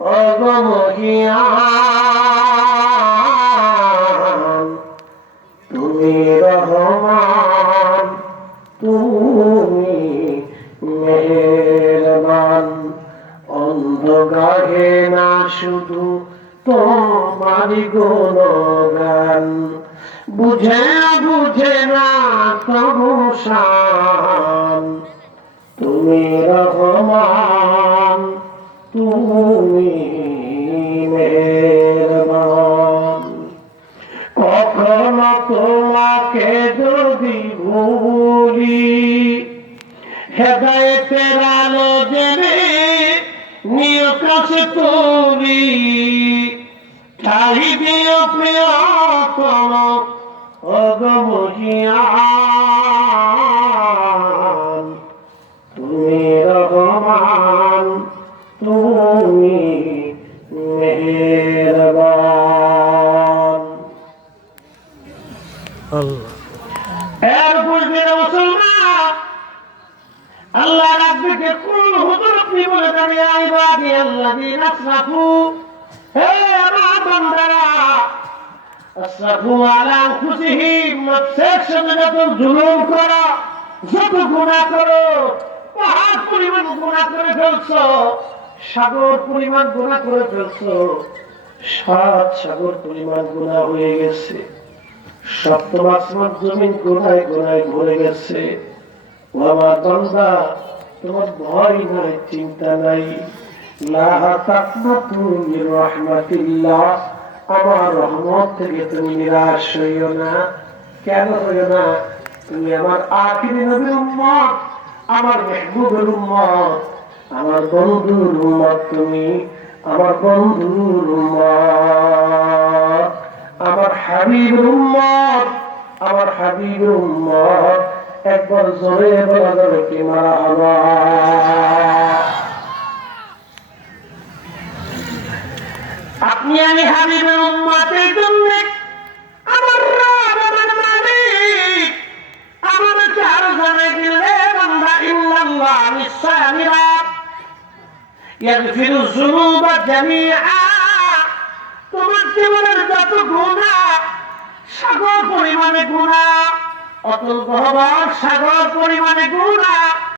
ওগো মহিয়ান তুমি রহমান, তুমি মেহেরবান। অন্ধ গাহে না শুধু তোমারি গুণগান, বুঝে বুঝে না তবু শান। তুমি রহমান, তুমি মেহেরবান। কখনো তোমাকে যদি ভুলি, হেদায়েতের আলো জেনে নিয় কাছে তুলি। ঠাই দিও প্রিয়তম ওগো মহিয়ান, তুমি রহমান, তুমি মেহেরবান। এরপর দিনে মুসলমান আল্লাহ রাব্বিকে কুল হুজুর আপনি বলে দেন, ইয়া ইবাদি আল্লাযীনা আসরাফু, হে আমার বান্দারা, আসরাফু আলা আনফুসিহিম, নফসের সাথে যত জুলুম করো, যত গুনাহ করো, পাহাড় পরিমাণ গুনাহ করে ফেলছো, সাগর পরিমাণ গুনাহ করে ফেলছো, 7 সাগর পরিমাণ গুনাহ হয়ে গেছে। সপ্তম আসমান জমিন গুনায় গুনায় ভরে গেছে। ও আমার বান্দা, তোমার ভয় নাই, চিন্তা নাই। লা তাকনাতু মির রাহমাতিল্লাহ, আমার রহমত থেকে তুমি নিরাশ হইও না। কেন হইও না? তুমি আমার আখিরি নবীর উম্মত, আমার মেহবুবের উম্মত, আমার বন্ধুর উম্মত। তুমি আমার বন্ধুর উম্মত, আমার হাবিবের উম্মত, আমার হাবিবের উম্মত। একবার জোরে বলা যাবে কি মারহাবা? আপনি আমি হাবিবের উম্মতের জন্য আমার রব, আমার মালিক আমাদেরকে আরো জানাই দিলে, বান্দা ইন্নাল্লাহ, নিশ্চয় আমি রব, ইয়াগফিরু যুনুবা জামিআ, তোমার জীবনের যত গুনাহ, সাগর পরিমাণে গুনাহ, অতল গহ্বর সাগর পরিমাণে গুনাহ